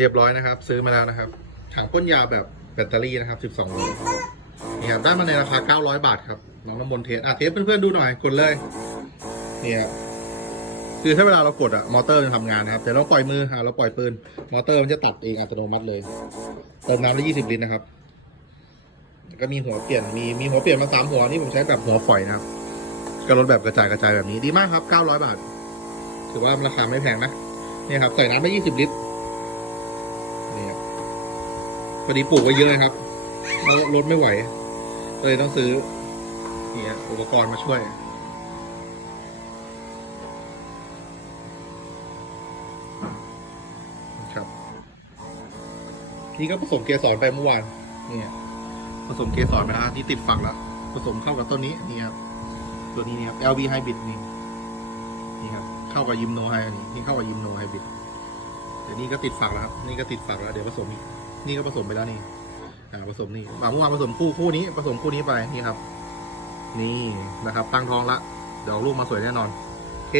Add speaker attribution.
Speaker 1: เรียบร้อยนะครับ ซื้อมาแล้วนะครับถังพ่นยาแบบแบตเตอรี่นะครับ 12โวลต์นี่ครับได้มาในราคา 900 บาทครับน้องน้ำมนต์เทสอะเทสเพื่อนๆดูหน่อยกดเลยนี่ยคือถ้าเวลาเรากดอะมอเตอร์มันทำงานนะครับแต่เราปล่อยมือเราปล่อยปืนมอเตอร์มันจะตัดเองอัตโนมัติเลย เติมน้ำได้20ลิตรนะครับ ก็มีหัวเปลี่ยนมีมีหัวเปลี่ยนมาสามหัวนี่ผมใช้แบบหัวฝอยนะครับก็ลดแบบกระจายกระจายแบบนี้ดีมากครับ900บาท ถือว่าราคาไม่แพงนะเนี่ยครับใส่น้ำได้20ลิตรนี่ครับ พอดีปลูกไว้เยอะครับแล้วรถไม่ไหวเลยต้องซื้อนี่ฮะอุปกรณ์มาช่วย ครับ นี่ก็ผสมเกสรไปเมื่อวาน เนี่ยผสมเกสรไปแล้วที่ติดฝักแล้วผสมเข้ากับต้นนี้นี่ครับตัวนี้นี่ครับ LV Hybrid นี่นี่ครับ เข้ากับยิมโนไฮอันนี้นี่เข้ากับยิมโนไฮบริดี๋ยวนี่ก็ติดฝักแล้วครับ นี่ก็ติดฝักแล้ว เดี๋ยวผสมอีกนี่ก็ผสมไปแล้วนี่ อ่าผสมนี่มาเมื่อวานผสมคู่คู่นี้ ผสมคู่นี้ไปนี่ครับ นี่นะครับ ตั้งท้องละ เดี๋ยวลูกมาสวยแน่นอน โอเค